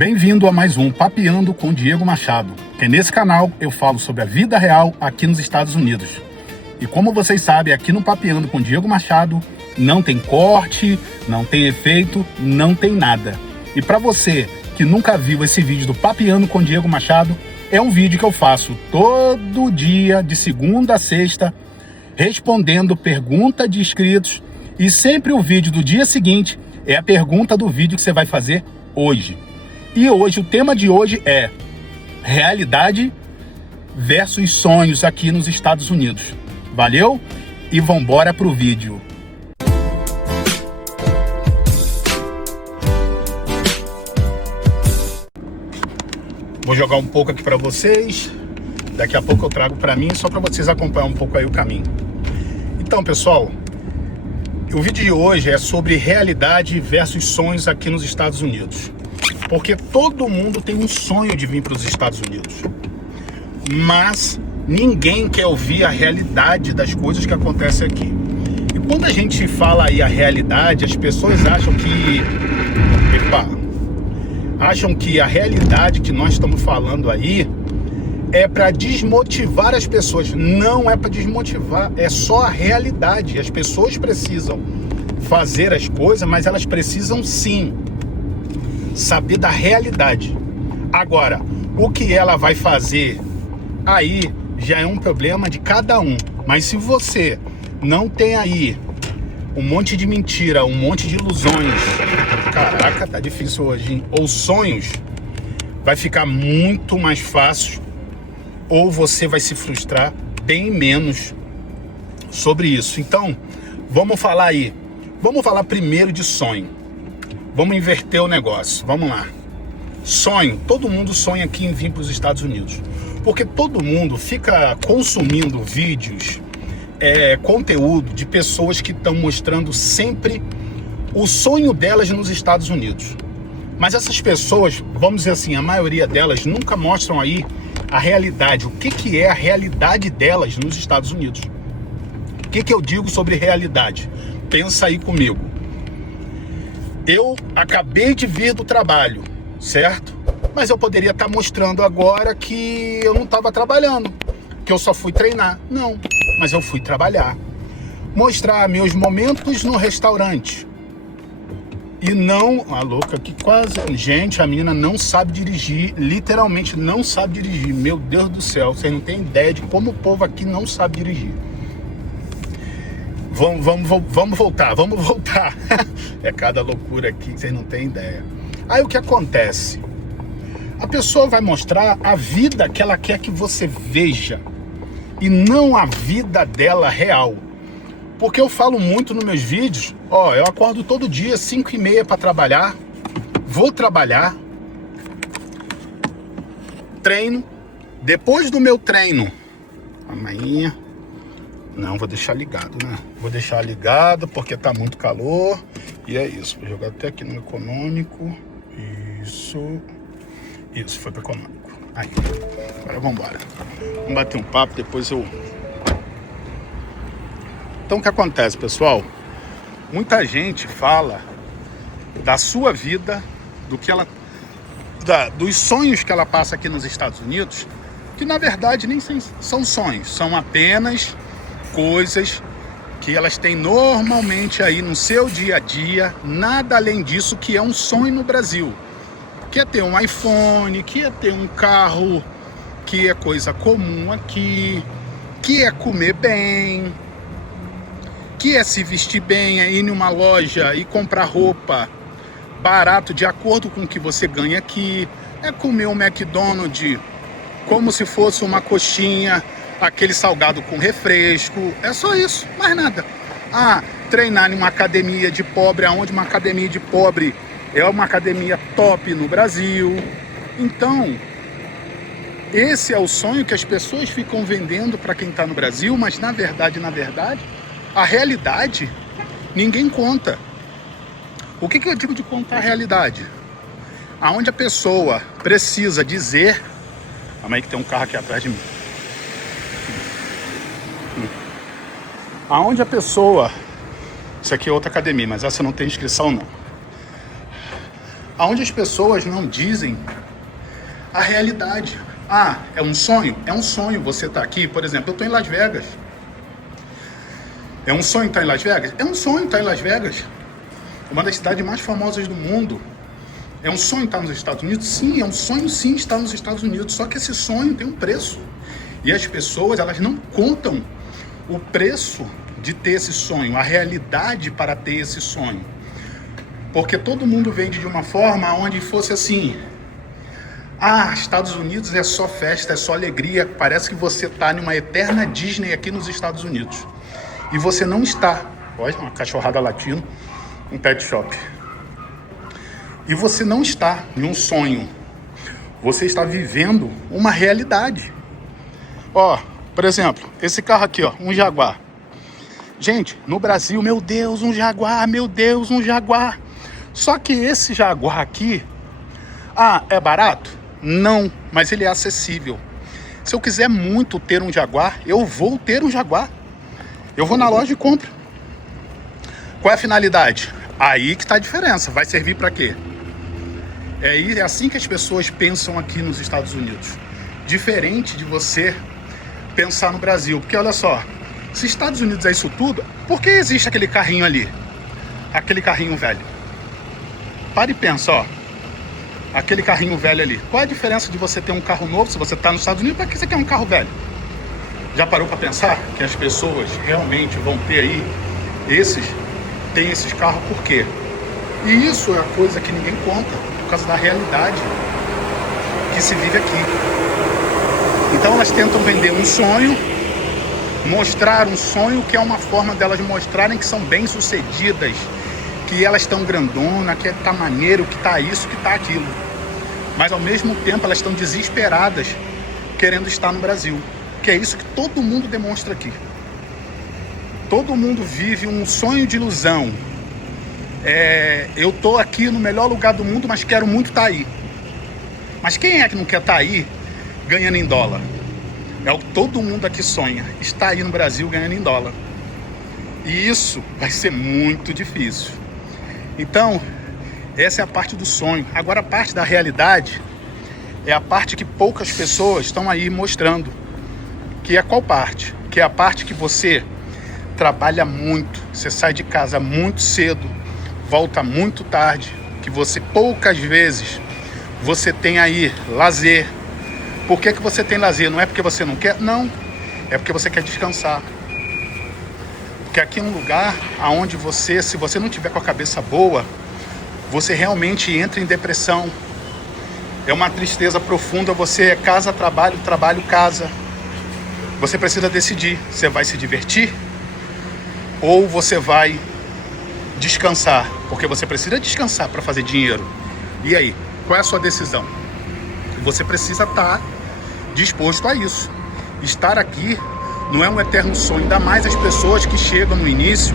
Bem-vindo a mais um Papeando com Diego Machado, que nesse canal eu falo sobre a vida real aqui nos Estados Unidos. E como vocês sabem, aqui no Papeando com Diego Machado não tem corte, não tem efeito, não tem nada. E para você que nunca viu esse vídeo do Papeando com Diego Machado, é um vídeo que eu faço todo dia, de segunda a sexta, respondendo pergunta de inscritos, e sempre o vídeo do dia seguinte é a pergunta do vídeo que você vai fazer hoje. E hoje, o tema de hoje é realidade versus sonhos aqui nos Estados Unidos. Valeu? E vambora pro vídeo. Vou jogar um pouco aqui para vocês. Daqui a pouco eu trago para mim, só para vocês acompanhar um pouco aí o caminho. Então, pessoal, o vídeo de hoje é sobre realidade versus sonhos aqui nos Estados Unidos. Porque todo mundo tem um sonho de vir para os Estados Unidos, mas ninguém quer ouvir a realidade das coisas que acontecem aqui. E quando a gente fala aí a realidade, as pessoas acham que a realidade que nós estamos falando aí é para desmotivar as pessoas. Não é para desmotivar, é só a realidade. As pessoas precisam fazer as coisas, mas elas precisam sim saber da realidade. Agora, o que ela vai fazer aí já é um problema de cada um. Mas se você não tem aí um monte de mentira, um monte de ilusões, caraca, tá difícil hoje, hein? Ou sonhos, vai ficar muito mais fácil, ou você vai se frustrar bem menos sobre isso. Então, vamos falar aí. Vamos falar primeiro de sonho. Vamos inverter o negócio, vamos lá. Sonho, todo mundo sonha aqui em vir para os Estados Unidos, porque todo mundo fica consumindo vídeos, conteúdo de pessoas que estão mostrando sempre o sonho delas nos Estados Unidos. Mas essas pessoas, vamos dizer assim, a maioria delas nunca mostram aí a realidade. O que é a realidade delas nos Estados Unidos? O que eu digo sobre realidade? Pensa aí comigo. Eu acabei de vir do trabalho, certo? Mas eu poderia estar mostrando agora que eu não estava trabalhando, que eu só fui treinar. Não, mas eu fui trabalhar. Mostrar meus momentos no restaurante. E não... A louca que quase... Gente, a menina não sabe dirigir, literalmente não sabe dirigir. Meu Deus do céu, vocês não têm ideia de como o povo aqui não sabe dirigir. Vamos voltar. É cada loucura aqui que vocês não têm ideia. Aí o que acontece? A pessoa vai mostrar a vida que ela quer que você veja, e não a vida dela real. Porque eu falo muito nos meus vídeos, eu acordo todo dia 5h30 para trabalhar, vou trabalhar, treino, depois do meu treino, amanhã... Não, vou deixar ligado, né? Vou deixar ligado porque tá muito calor. E é isso. Vou jogar até aqui no econômico. Isso, foi pro econômico. Aí. Agora vambora. Vamos bater um papo, depois eu... Então o que acontece, pessoal? Muita gente fala da sua vida, do que ela... dos sonhos que ela passa aqui nos Estados Unidos, que na verdade nem são sonhos, são apenas coisas que elas têm normalmente aí no seu dia a dia, nada além disso que é um sonho no Brasil. Que é ter um iPhone, que é ter um carro, que é coisa comum aqui, que é comer bem, que é se vestir bem, é ir em uma loja e comprar roupa barato de acordo com o que você ganha aqui, é comer um McDonald's como se fosse uma coxinha, aquele salgado com refresco, é só isso, mais nada. Treinar em uma academia de pobre, aonde uma academia de pobre é uma academia top no Brasil. Então, esse é o sonho que as pessoas ficam vendendo para quem está no Brasil, mas na verdade, a realidade ninguém conta. O que eu digo de contar a realidade? Aonde a pessoa precisa dizer... Calma aí que tem um carro aqui atrás de mim. Aonde a pessoa... Isso aqui é outra academia, mas essa não tem inscrição não. onde as pessoas não dizem a realidade. Ah, é um sonho? É um sonho você estar aqui. Por exemplo, eu estou em Las Vegas. É um sonho estar em Las Vegas? É um sonho estar em Las Vegas. Uma das cidades mais famosas do mundo. É um sonho estar nos Estados Unidos? Sim, é um sonho sim estar nos Estados Unidos. Só que esse sonho tem um preço. E as pessoas, elas não contam o preço de ter esse sonho, a realidade para ter esse sonho. Porque todo mundo vende de uma forma onde fosse assim: ah, Estados Unidos é só festa, é só alegria, parece que você está em uma eterna Disney aqui nos Estados Unidos. E você não está. Olha, uma cachorrada latindo, um pet shop. E você não está em um sonho. Você está vivendo uma realidade. Ó, por exemplo, esse carro aqui, ó, um Jaguar. Gente, no Brasil, meu Deus, um Jaguar, meu Deus, um Jaguar. Só que esse Jaguar aqui, ah, é barato? Não, mas ele é acessível. Se eu quiser muito ter um Jaguar, eu vou ter um Jaguar. Eu vou na loja e compro. Qual é a finalidade? Aí que está a diferença. Vai servir para quê? É assim que as pessoas pensam aqui nos Estados Unidos. Diferente de você pensar no Brasil. Porque olha só, se Estados Unidos é isso tudo, por que existe aquele carrinho ali? Aquele carrinho velho. Para e pensa, ó. Aquele carrinho velho ali. Qual é a diferença de você ter um carro novo, se você está nos Estados Unidos, para que você quer um carro velho? Já parou para pensar que as pessoas realmente vão ter aí tem esses carros por quê? E isso é a coisa que ninguém conta, por causa da realidade que se vive aqui. Então elas tentam vender um sonho, mostrar um sonho, que é uma forma delas mostrarem que são bem-sucedidas, que elas estão grandona, que tá maneiro, que tá isso, que tá aquilo. Mas ao mesmo tempo elas estão desesperadas, querendo estar no Brasil. Que é isso que todo mundo demonstra aqui. Todo mundo vive um sonho de ilusão. Eu tô aqui no melhor lugar do mundo, mas quero muito estar aí. Mas quem é que não quer estar aí ganhando em dólar? É o que todo mundo aqui sonha, estar aí no Brasil ganhando em dólar. E isso vai ser muito difícil. Então, essa é a parte do sonho. Agora, a parte da realidade é a parte que poucas pessoas estão aí mostrando. Que é qual parte? Que é a parte que você trabalha muito, você sai de casa muito cedo, volta muito tarde, que você poucas vezes você tem aí lazer. Por que você tem lazer? Não é porque você não quer? Não, é porque você quer descansar. Porque aqui é um lugar onde você, se você não tiver com a cabeça boa, você realmente entra em depressão. É uma tristeza profunda, você é casa, trabalho, trabalho, casa. Você precisa decidir, você vai se divertir ou você vai descansar, porque você precisa descansar para fazer dinheiro. E aí, qual é a sua decisão? Você precisa estar disposto a isso. Estar aqui não é um eterno sonho, ainda mais as pessoas que chegam no início,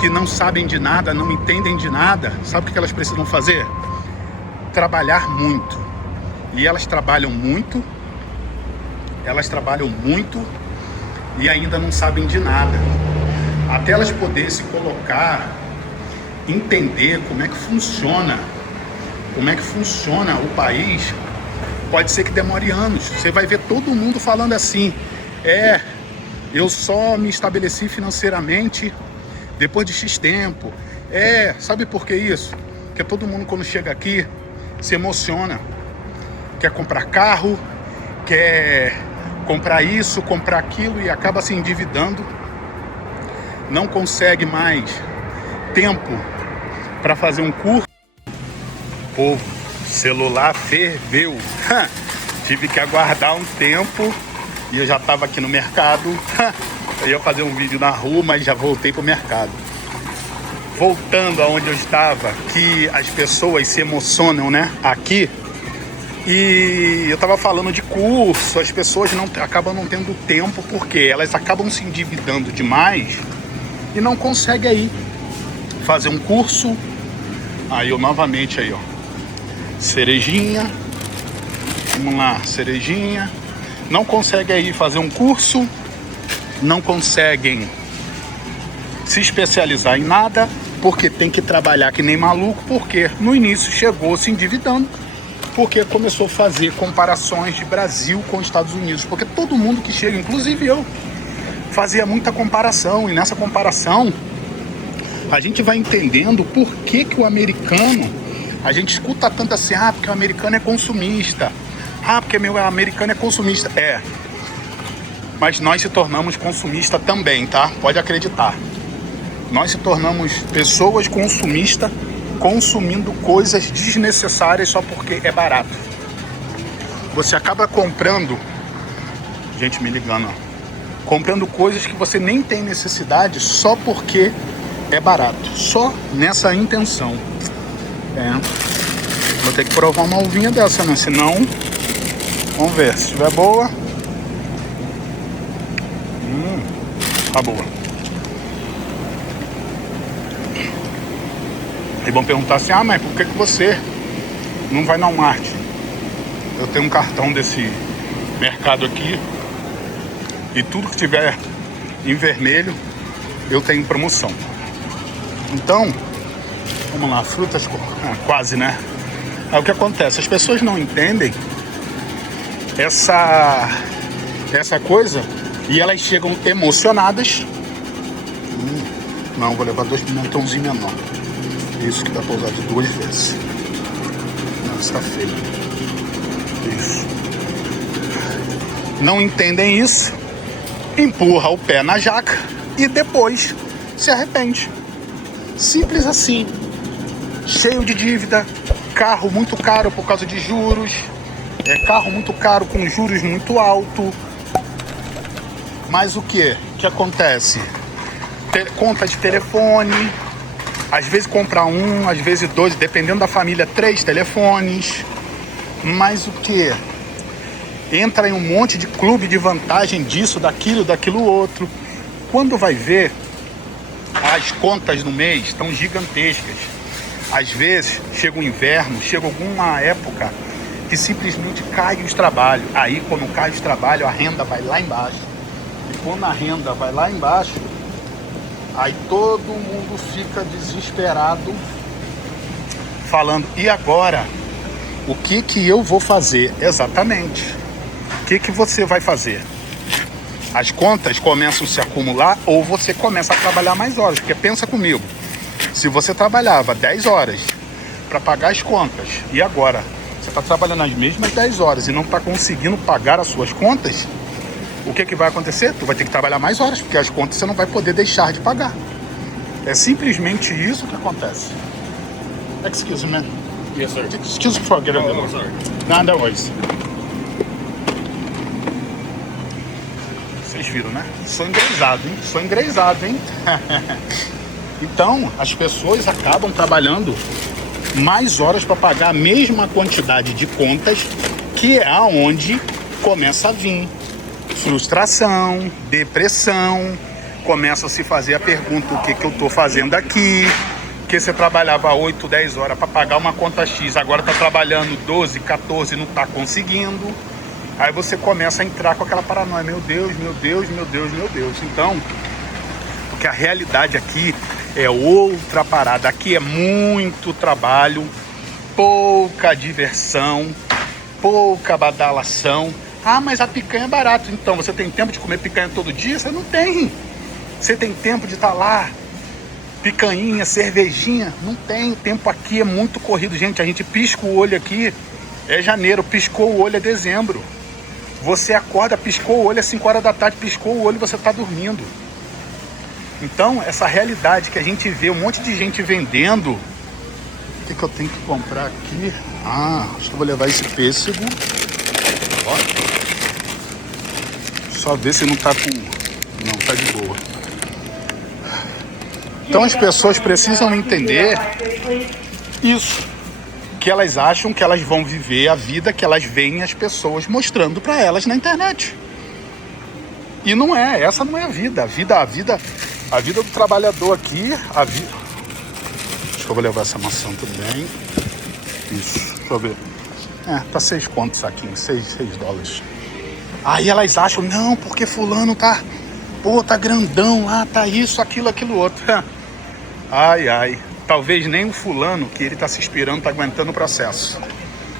que não sabem de nada, não entendem de nada. Sabe o que elas precisam fazer? Trabalhar muito. E elas trabalham muito e ainda não sabem de nada. Até elas poderem se colocar, entender como é que funciona o país, pode ser que demore anos. Você vai ver todo mundo falando assim: eu só me estabeleci financeiramente depois de X tempo. Sabe por que isso? Porque todo mundo, quando chega aqui, se emociona, quer comprar carro, quer comprar isso, comprar aquilo e acaba se endividando, não consegue mais tempo para fazer um curso. Povo, celular ferveu. Tive que aguardar um tempo e eu já estava aqui no mercado. Eu ia fazer um vídeo na rua, mas já voltei pro mercado. Voltando aonde eu estava, que as pessoas se emocionam, né? Aqui. E eu estava falando de curso, as pessoas acabam não tendo tempo, porque elas acabam se endividando demais e não conseguem aí fazer um curso. Aí eu novamente aí, ó, cerejinha, vamos lá, cerejinha, não conseguem aí fazer um curso, não conseguem se especializar em nada, porque tem que trabalhar que nem maluco, porque no início chegou se endividando, porque começou a fazer comparações de Brasil com Estados Unidos, porque todo mundo que chega, inclusive eu, fazia muita comparação, e nessa comparação a gente vai entendendo por que que o americano, a gente escuta tanto assim, porque o americano é consumista, porque o americano é consumista, mas nós se tornamos consumistas também, tá? Pode acreditar. Nós se tornamos pessoas consumistas, consumindo coisas desnecessárias só porque é barato. Você acaba comprando, gente me ligando, comprando coisas que você nem tem necessidade só porque é barato, só nessa intenção. Vou ter que provar uma uvinha dessa, né? Senão, vamos ver, se estiver boa. Tá boa. E vão perguntar assim, mas por que você não vai na Walmart? Eu tenho um cartão desse mercado aqui e tudo que tiver em vermelho eu tenho promoção. Então, vamos lá, frutas, quase, né? Aí o que acontece? As pessoas não entendem essa coisa e elas chegam emocionadas. Não, vou levar 2 pimentãozinhos menor. Isso que dá pra usar de 2 vezes. Não, está feio. Isso. Não entendem isso, empurra o pé na jaca e depois se arrepende. Simples assim. Cheio de dívida, carro muito caro por causa de juros, carro muito caro com juros muito alto. Mas o que acontece? Conta de telefone, às vezes compra 1, às vezes 2, dependendo da família, 3 telefones. Mas o que? Entra em um monte de clube de vantagem disso, daquilo outro. Quando vai ver, as contas no mês estão gigantescas. Às vezes chega o inverno, chega alguma época que simplesmente cai os trabalhos. Aí quando cai os trabalhos, a renda vai lá embaixo. E quando a renda vai lá embaixo, aí todo mundo fica desesperado, falando, e agora? O que eu vou fazer? Exatamente. O que você vai fazer? As contas começam a se acumular ou você começa a trabalhar mais horas. Porque pensa comigo, se você trabalhava 10 horas para pagar as contas e agora você está trabalhando as mesmas 10 horas e não está conseguindo pagar as suas contas, o que vai acontecer? Tu vai ter que trabalhar mais horas, porque as contas você não vai poder deixar de pagar. É simplesmente isso que acontece. Excuse me. Yes, sir. Excuse me for getting Oh, sorry. Nada, worries. Vocês viram, né? Sou engrezado, hein? Então, as pessoas acabam trabalhando mais horas para pagar a mesma quantidade de contas, que é aonde começa a vir frustração, depressão, começa a se fazer a pergunta, o que eu tô fazendo aqui? Porque você trabalhava 8, 10 horas para pagar uma conta X, agora tá trabalhando 12, 14 e não tá conseguindo. Aí você começa a entrar com aquela paranoia, meu Deus. Então, porque a realidade aqui é outra parada. Aqui é muito trabalho, pouca diversão, pouca badalação. Mas a picanha é barato. Então, você tem tempo de comer picanha todo dia? Você não tem. Você tem tempo de estar lá, picanhinha, cervejinha? Não tem. O tempo aqui é muito corrido, gente. A gente pisca o olho aqui, é janeiro. Piscou o olho é dezembro. Você acorda, piscou o olho, é 5 horas da tarde, piscou o olho e você está dormindo. Então, essa realidade que a gente vê, um monte de gente vendendo. O que eu tenho que comprar aqui? Acho que eu vou levar esse pêssego. Ó. Só ver se não tá com... Não, tá de boa. Então as pessoas precisam entender isso. Que elas acham que elas vão viver a vida que elas veem as pessoas mostrando para elas na internet. E não é, essa não é a vida. A vida do trabalhador aqui, Acho que eu vou levar essa maçã também. Isso, deixa eu ver. Tá 6 contos aqui, 6 dólares. Aí elas acham, não, porque fulano tá grandão lá, tá isso, aquilo outro. Ai, ai. Talvez nem o fulano que ele tá se inspirando tá aguentando o processo.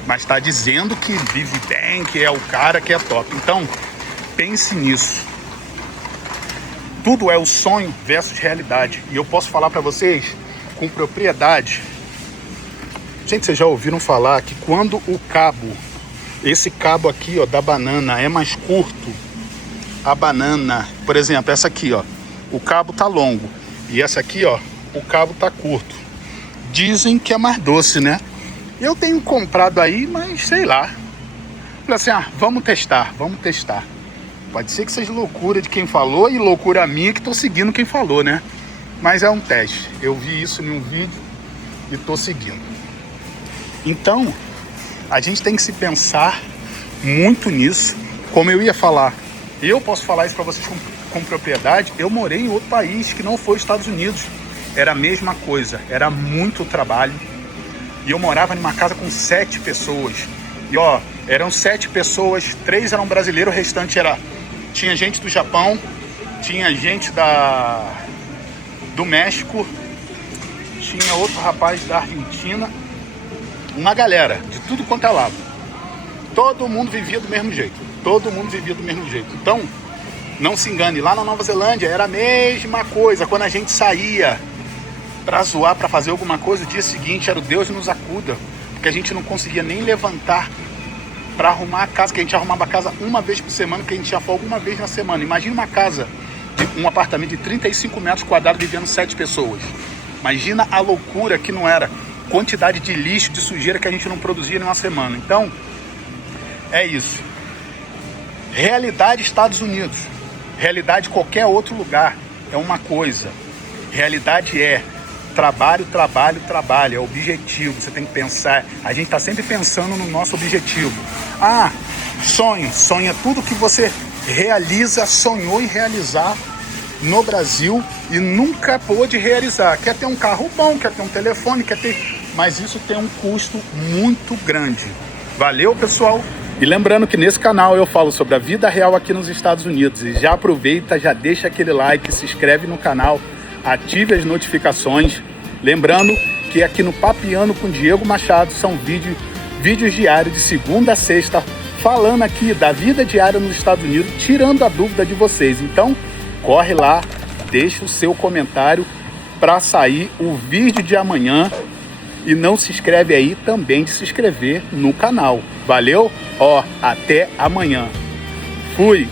Mas tá dizendo que vive bem, que é o cara que é top. Então, pense nisso. Tudo é o sonho versus realidade. E eu posso falar para vocês com propriedade. Gente, vocês já ouviram falar que quando o cabo, esse cabo aqui, ó, da banana é mais curto, a banana, por exemplo, essa aqui, ó, o cabo tá longo e essa aqui, ó, o cabo tá curto. Dizem que é mais doce, né? Eu tenho comprado aí, mas sei lá. Falei assim, vamos testar. Pode ser que seja loucura de quem falou e loucura minha que tô seguindo quem falou, né? Mas é um teste. Eu vi isso em um vídeo e tô seguindo. Então, a gente tem que se pensar muito nisso. Como eu ia falar, eu posso falar isso para vocês com propriedade. Eu morei em outro país que não foi os Estados Unidos. Era a mesma coisa, era muito trabalho. E eu morava numa casa com 7 pessoas. E ó, eram 7 pessoas, 3 eram brasileiros, o restante tinha gente do Japão, tinha gente do México, tinha outro rapaz da Argentina, uma galera de tudo quanto é lado. Todo mundo vivia do mesmo jeito. Então, não se engane, lá na Nova Zelândia era a mesma coisa. Quando a gente saía pra zoar, pra fazer alguma coisa, o dia seguinte era o Deus nos acuda, porque a gente não conseguia nem levantar pra arrumar a casa, que a gente arrumava a casa uma vez por semana, que a gente ia folga uma vez na semana. Imagina uma casa, um apartamento de 35 metros quadrados vivendo 7 pessoas. Imagina a loucura que não era, quantidade de lixo, de sujeira que a gente não produzia em uma semana. Então, é isso. Realidade Estados Unidos, realidade qualquer outro lugar é uma coisa. Realidade é trabalho, é objetivo. Você tem que pensar, a gente está sempre pensando no nosso objetivo. Sonho é tudo que você realiza, sonhou em realizar no Brasil e nunca pôde realizar. Quer ter um carro bom, quer ter um telefone, mas isso tem um custo muito grande. Valeu, pessoal? E lembrando que nesse canal eu falo sobre a vida real aqui nos Estados Unidos. E já aproveita, já deixa aquele like, se inscreve no canal, ative as notificações. Lembrando que aqui no Papiano com Diego Machado são vídeos diários de segunda a sexta, falando aqui da vida diária nos Estados Unidos, tirando a dúvida de vocês. Então, corre lá, deixa o seu comentário para sair o vídeo de amanhã. E não se inscreve aí também de se inscrever no canal. Valeu? Até amanhã. Fui!